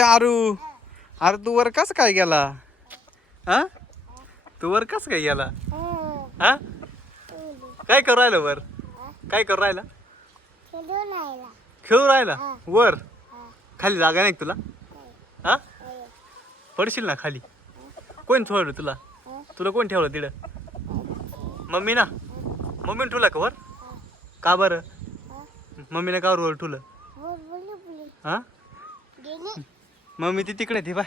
आरू अरे तू वर कस काय गेला? हा तू वर कस काय गेला? हा काय करू राहिला वर? काय करू राहिला? खेळू राहिला वर? खाली जागा नाही का तुला? हा पडशील ना खाली. कोण ठेवलं तुला? तुला कोण ठेवलं तिकडं? मम्मी ना? मम्मीने ठेवलं का वर? का बरं? मम्मीने का वर ठेवलं? हा मम्मी ती तिकडे ती बाय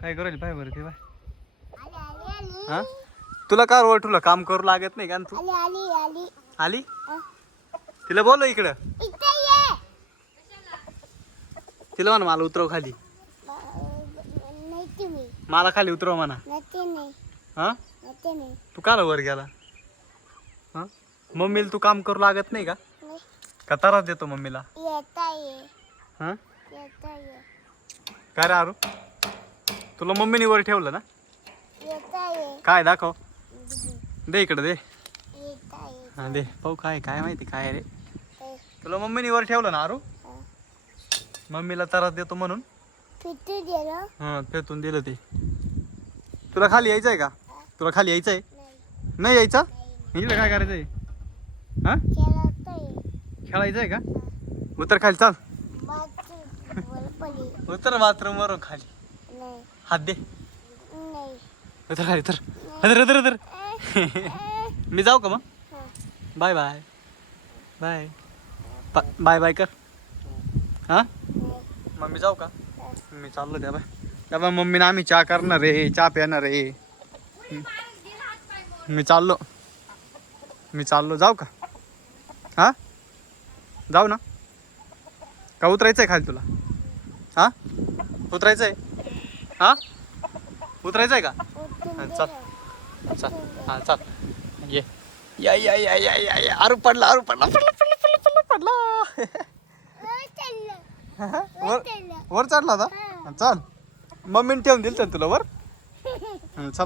काय करू राहिली पाय बरं ती बाय. हा तुला का वर ठेवलं? काम करू लागत नाही का तू? आली तिला बोल इकडं. तिला म्हणा मला उतरव खाली. मला खाली उतरव म्हणा. हा तू का वर गेला? हा मम्मीला तू काम करू लागत नाही का? का त्रास देतो मम्मीला? हा काय रे आरू तुला मम्मीने वर ठेवलं ना? काय दाखव दे इकडं दे. हा दे पाहू काय काय माहिती काय रे. तुला मम्मीने वर ठेवलं ना आरू? मम्मीला त्रास देतो म्हणून हा फेतून दिलं ते. तुला खाली यायचंय का? तुला खाली यायचंय? नाही यायचं? इकडे काय करायचंय? हा खेळायचंय का? उतर खाली चाल. उतर बाथरूम वरून खाली. हात दे. उतर खाली उतर. उतर उतर उतर. मी जाऊ का मग? Bye bye bye bye bye कर. हा मम्मी जाऊ का? मी चाललो त्या बाय त्या बाय मम्मीने आम्ही चहा करणार रे चहा प्याणार रे. मी चाललो जाऊ का? हा जाऊ ना? का उतरायचंय खाली तुला? हा उतरायचंय? हा उतरायचंय का? चल चल हा चल ये या या या या या या अरे पडला अरे पडला पडला पडला पडला पडला पडला. वर वर चढला होता चल मम्मीने ठेवून दिल तर तुला वर. चला